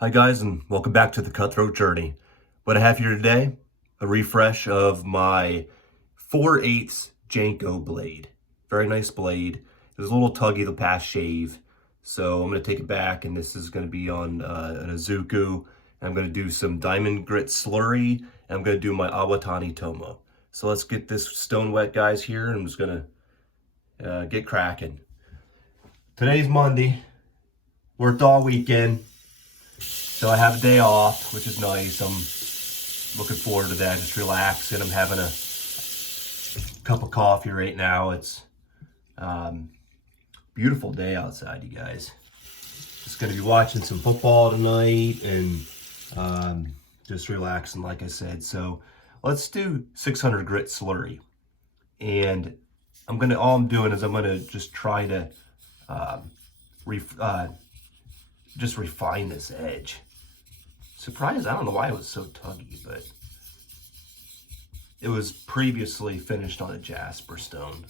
Hi guys, and welcome back to the Cutthroat Journey. What I have here today, a refresh of my 4/8 Genco blade. Very nice blade. It was a little tuggy the past shave, so I'm going to take it back, and this is going to be on an Ozuku. I'm going to do some diamond grit slurry, and I'm going to do my Awatani Tomo. So let's get this stone wet, guys, here, and I'm just going to get cracking. Today's Monday. Worked all weekend. So I have a day off, which is nice. I'm looking forward to that, just relaxing. I'm having a cup of coffee right now. It's beautiful day outside, you guys. Just going to be watching some football tonight and just relaxing, like I said. So let's do 600 grit slurry. And all I'm doing is I'm going to just try to just refine this edge. Surprised, I don't know why it was so tuggy, but it was previously finished on a jasper stone.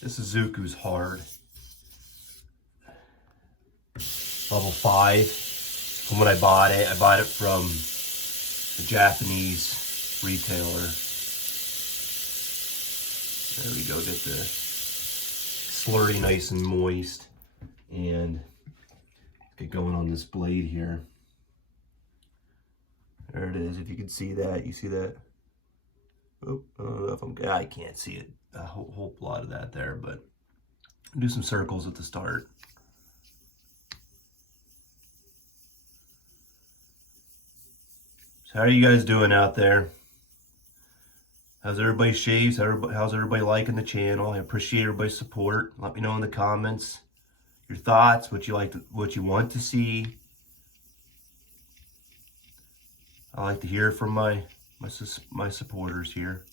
This Ozuku's hard. Level 5. From when I bought it from a Japanese retailer. There we go, get the slurry nice and moist, and get going on this blade here. There it is. If you can see that, you see that? Oh, I don't know if I can't see it, a whole lot of that there, but do some circles at the start. So how are you guys doing out there? How's everybody shaves? How's everybody liking the channel? I appreciate everybody's support. Let me know in the comments your thoughts, what you want to see. I like to hear from my supporters here.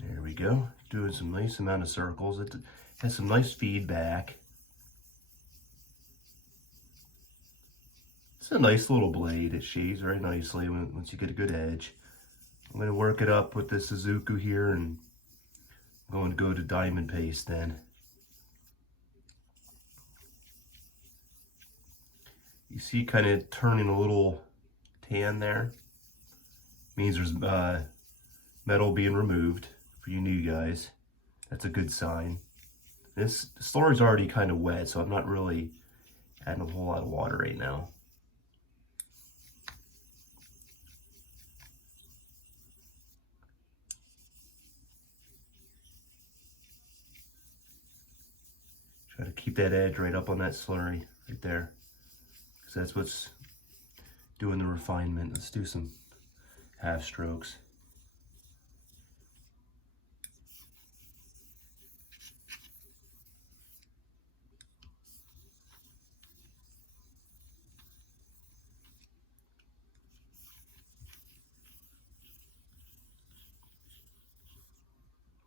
There we go. Doing some nice amount of circles. It has some nice feedback. It's a nice little blade. It shaves very nicely once you get a good edge. I'm going to work it up with this Ozuku here, and I'm going to go to diamond paste then. You see kind of turning a little tan there. Means there's metal being removed for you new guys. That's a good sign. This slurry's already kind of wet, so I'm not really adding a whole lot of water right now. Try to keep that edge right up on that slurry right there, because that's what's doing the refinement. Let's do some half strokes.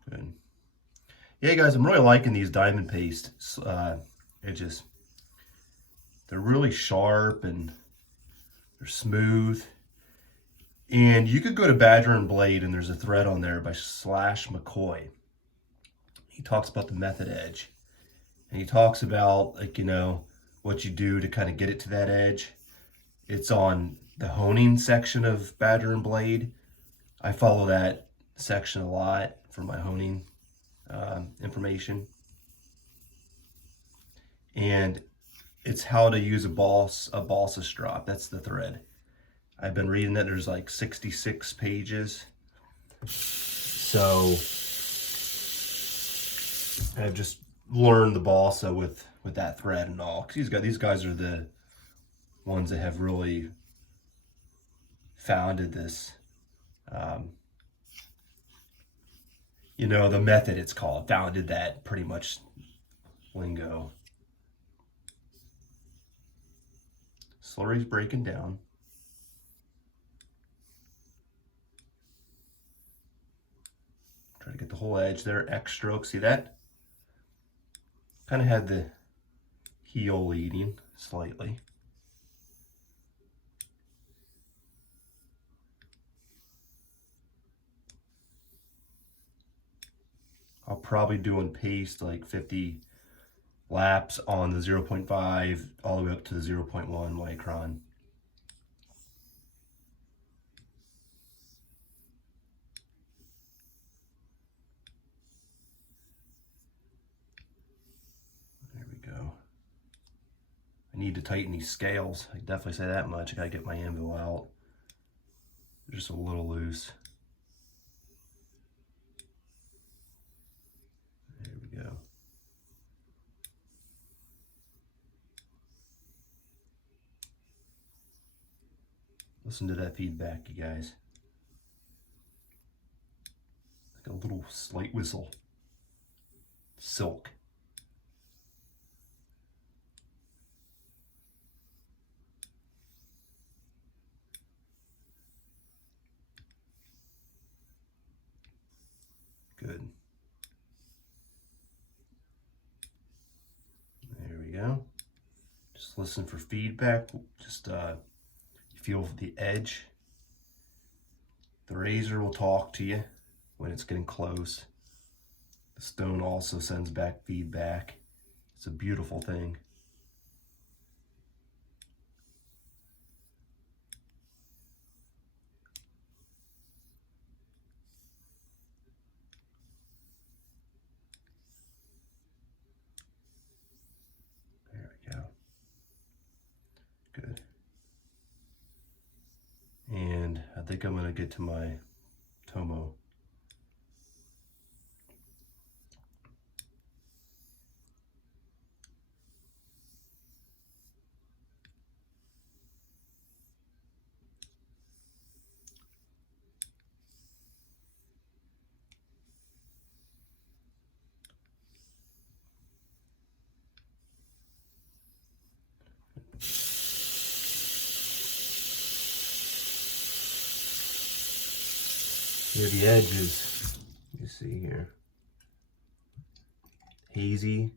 Good. Yeah, guys, I'm really liking these diamond paste edges. They're really sharp and they're smooth. And you could go to Badger and Blade, and there's a thread on there by Slash McCoy. He talks about the method edge. And he talks about, like, what you do to kind of get it to that edge. It's on the honing section of Badger and Blade. I follow that section a lot for my honing information. And it's how to use a balsa strop. That's the thread. I've been reading that there's like 66 pages. So I've just learned the balsa with that thread and all. Because these guys are the ones that have really founded this. The method, it's called, founded that pretty much lingo. Slurry's breaking down. whole edge there, X stroke, see that? Kind of had the heel leading slightly. I'll probably do in paste like 50 laps on the 0.5 all the way up to the 0.1 micron. There we go. I need to tighten these scales. I can definitely say that much. I gotta get my anvil out. They're just a little loose. There we go. Listen to that feedback, you guys. Like a little slight whistle. Silk. Good. There we go. Just listen for feedback. Just feel the edge. The razor will talk to you when it's getting close. The stone also sends back feedback. It's a beautiful thing. There we go. Good. And I think I'm going to get to my Tomo. Here the edges, you see here, hazy,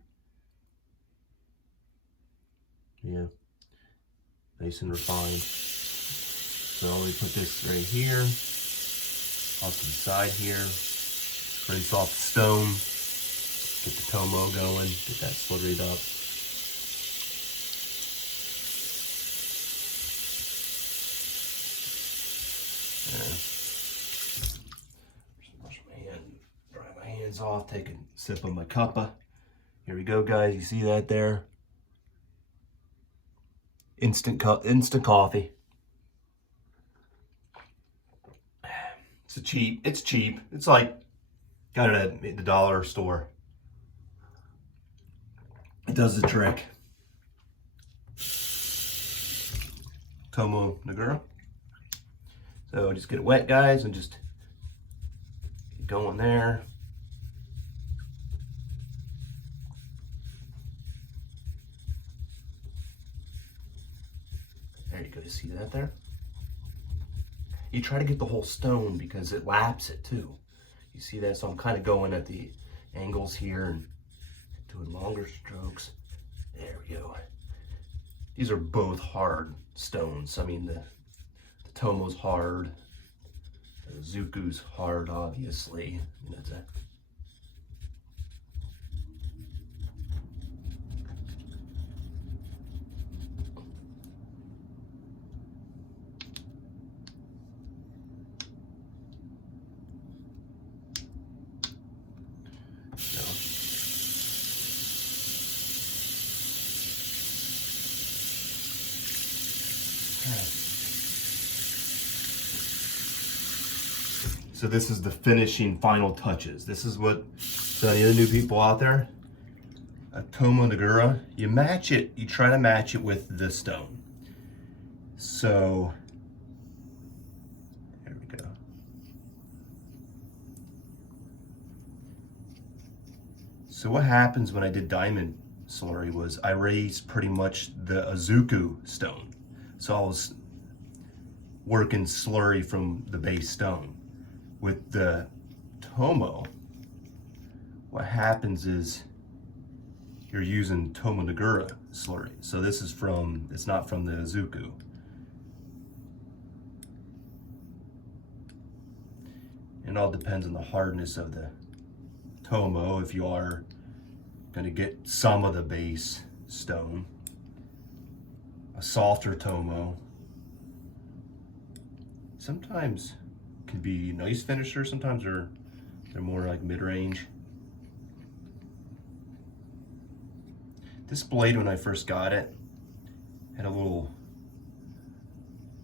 yeah, nice and refined. So we put this right here, off to the side here, rinse off the stone, get the Tomo going, get that slurried up. Off, take a sip of my cuppa. Here we go, guys. You see that there? Instant coffee. It's cheap. It's like got it at the dollar store. It does the trick. Tomo Nagura. So just get it wet, guys, and just get going there. There you go, you see that there? You try to get the whole stone because it laps it too. You see that? So I'm kind of going at the angles here and doing longer strokes. There we go. These are both hard stones. I mean, the Tomo's hard. The Ozuku's hard, obviously. That's it. So this is the finishing final touches. This is what, so any other new people out there, a Tomo Nagura, you match it, you try to match it with the stone. So, there we go. So what happens when I did diamond slurry was I raised pretty much the Ozuku stone. So I was working slurry from the base stone. With the Tomo, what happens is you're using Tomonagura slurry. So this is from, it's not from the Ozuku. It all depends on the hardness of the Tomo. If you are going to get some of the base stone, a softer Tomo sometimes can be nice finishers. Sometimes they're more like mid-range. This blade, when I first got it, had a little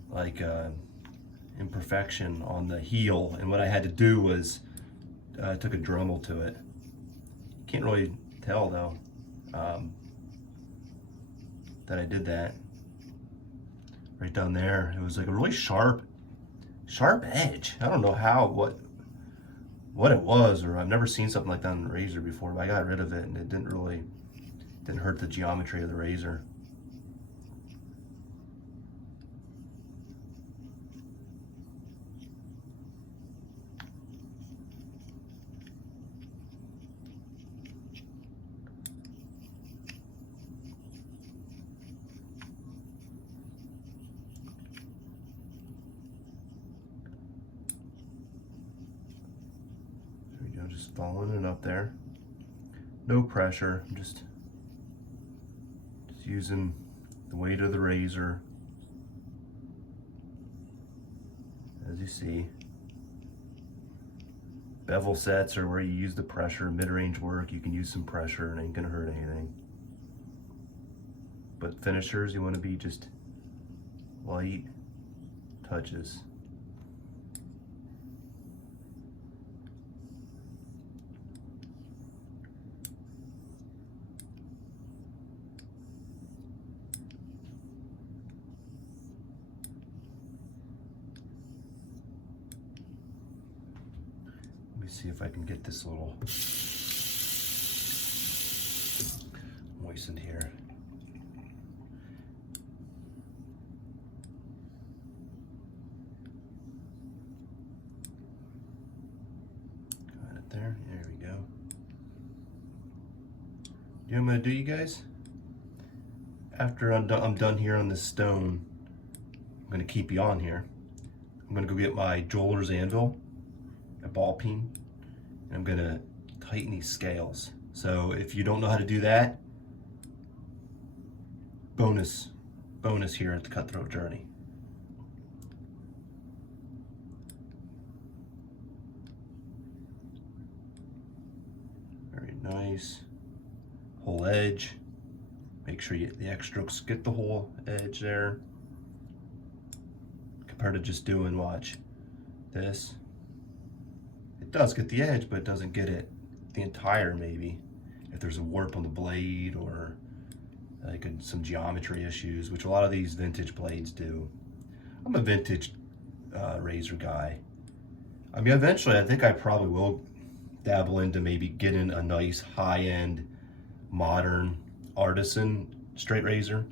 like imperfection on the heel, and what I had to do was I took a Dremel to it. Can't really tell though that I did that. Right down there, it was like a really sharp edge. I don't know how, what it was, or I've never seen something like that on the razor before, but I got rid of it and it didn't hurt the geometry of the razor. There we go, just following it up there. No pressure, I'm just using the weight of the razor. As you see, bevel sets are where you use the pressure. Mid-range work, you can use some pressure and it ain't gonna hurt anything. But finishers, you want to be just light touches. Let me see if I can get this little moistened here. Got it there. There we go. You know what I'm gonna do, you guys? After I'm done here on this stone, I'm gonna keep you on here. I'm gonna go get my jeweler's anvil, a ball peen, and I'm gonna tighten these scales. So if you don't know how to do that, bonus here at the Cutthroat Journey. Very nice. Whole edge. Make sure the X strokes get the whole edge there. Compared to just doing, watch, this. It does get the edge, but it doesn't get it the entire, maybe. If there's a warp on the blade or like some geometry issues, which a lot of these vintage blades do. I'm a vintage razor guy. I mean, eventually I think I probably will dabble into maybe getting a nice high-end modern artisan straight razor,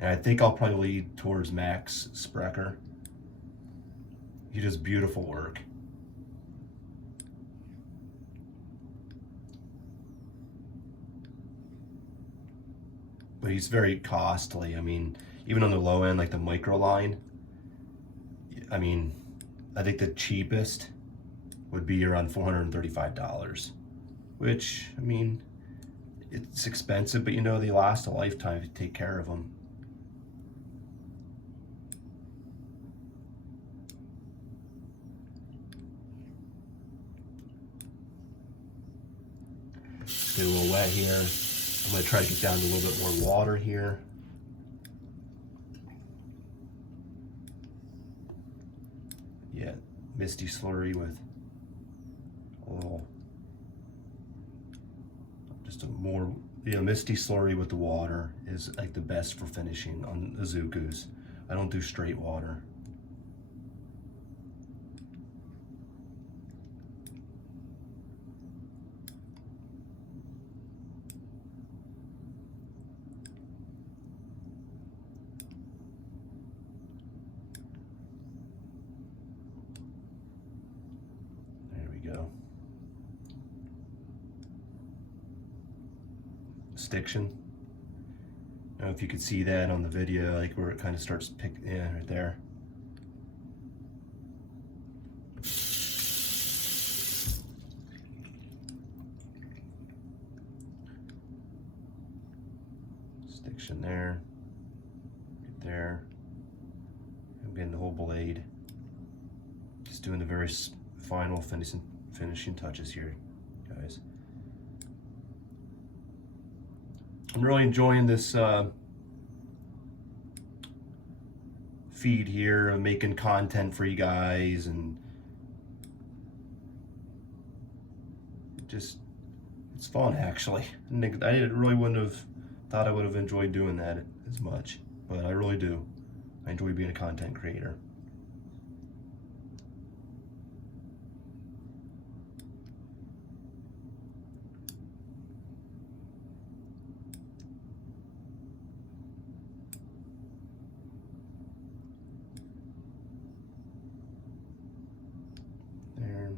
and I think I'll probably lead towards Max Sprecher. He does beautiful work. But he's very costly. I mean, even on the low end, like the micro line, I mean, I think the cheapest would be around $435, which, I mean, it's expensive, but you know, they last a lifetime if you take care of them. It's getting a little wet here. I'm gonna try to get down to a little bit more water here. Yeah, misty slurry with a little, just a more, misty slurry with the water is like the best for finishing on Ozukus. I don't do straight water. There we go. stiction. I don't know if you could see that on the video, like where it kind of starts yeah, right there. Stiction there, right there. I'm getting the whole blade. Just doing the very final finishing touches here, guys. I'm really enjoying this feed here of making content for you guys, and just it's fun actually. I really wouldn't have thought I would have enjoyed doing that as much, but I really do. I enjoy being a content creator. There.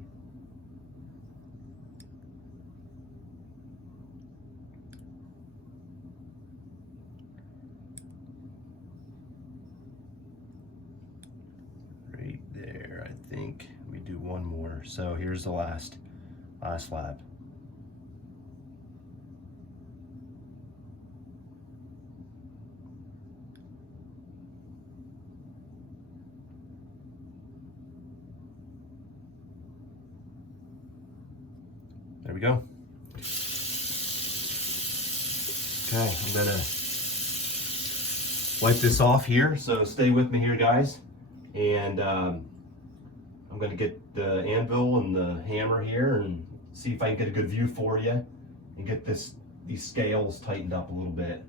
Right there, I think. Let me do one more. So here's the last lap. There we go. Okay, I'm gonna wipe this off here, so stay with me here, guys. And I'm gonna get the anvil and the hammer here and see if I can get a good view for you and get these scales tightened up a little bit.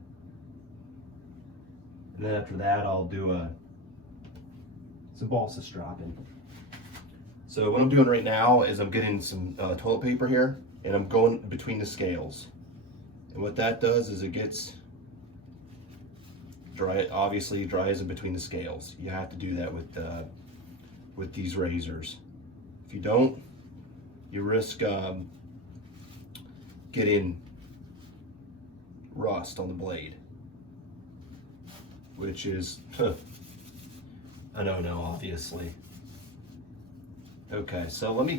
And then after that, I'll do some balsa stropping. So what I'm doing right now is I'm getting some toilet paper here, and I'm going between the scales. And what that does is it gets dry, obviously dries in between the scales. You have to do that with these razors. If you don't, you risk getting rust on the blade, which is a no-no, obviously. Okay, so let me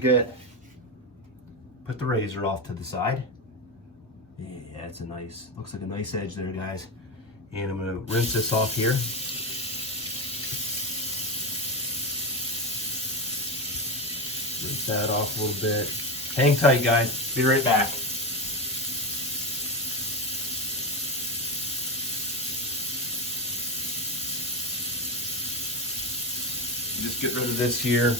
put the razor off to the side. Yeah, it's looks like a nice edge there, guys. And I'm gonna rinse this off here. Rinse that off a little bit. Hang tight, guys. Be right back. Just get rid of this here.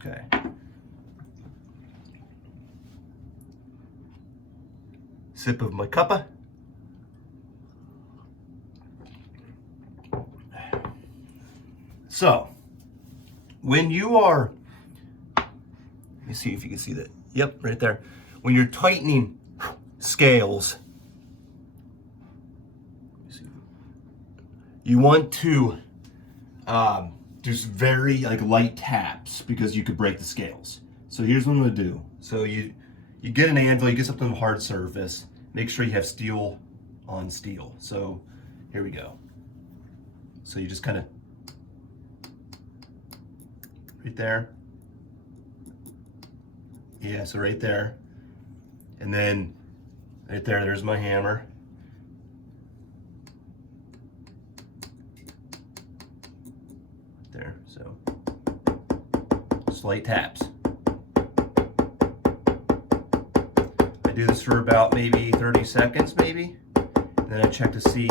Okay. Sip of my cuppa. So, when you are, let me see if you can see that. Yep, right there. When you're tightening scales, you want to just very light taps, because you could break the scales. So here's what I'm gonna do. So you get an anvil, you get something on a hard surface. Make sure you have steel on steel. So here we go. So you just kind of right there. Yeah, so right there. And then right there, there's my hammer. There, so slight taps. I do this for about maybe 30 seconds, maybe. And then I check to see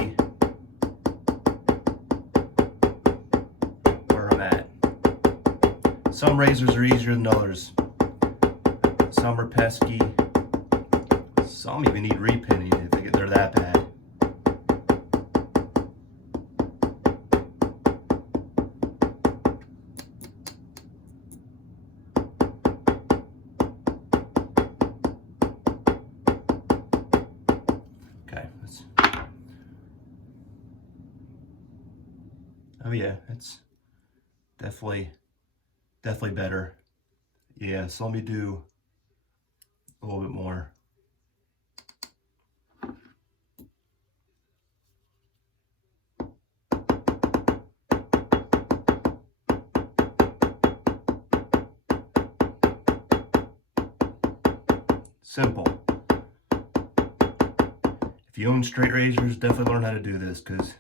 where I'm at. Some razors are easier than others. Some are pesky. Some even need repinning if they're that bad. Oh yeah, it's definitely better. Yeah, so let me do a little bit more. Simple. If you own straight razors, definitely learn how to do this, because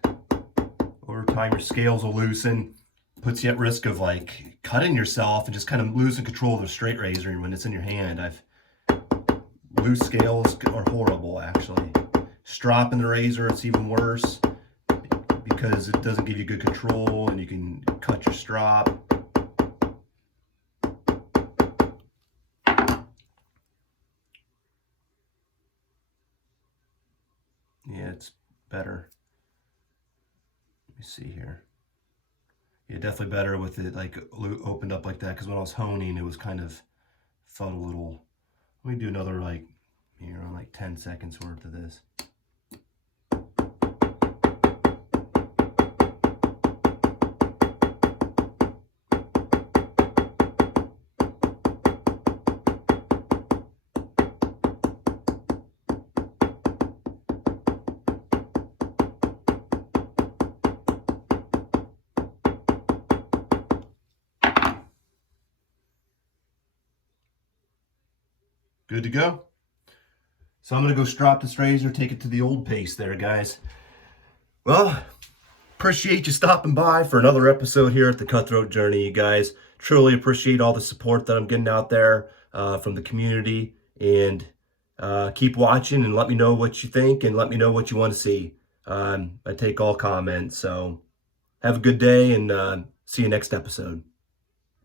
over time your scales will loosen, puts you at risk of like cutting yourself and just kind of losing control of the straight razor when it's in your hand. Loose scales are horrible, actually. Stropping the razor, it's even worse because it doesn't give you good control and you can cut your strop. Yeah, it's better. Let me see here. Yeah, definitely better with it like opened up like that, because when I was honing, it was kind of felt a little. Let me do another like, like 10 seconds worth of this. Good to go. So I'm going to go strop this razor, take it to the old pace there, guys. Well, appreciate you stopping by for another episode here at the Cutthroat Journey, you guys. Truly appreciate all the support that I'm getting out there from the community. And keep watching and let me know what you think and let me know what you want to see. I take all comments. So have a good day and see you next episode.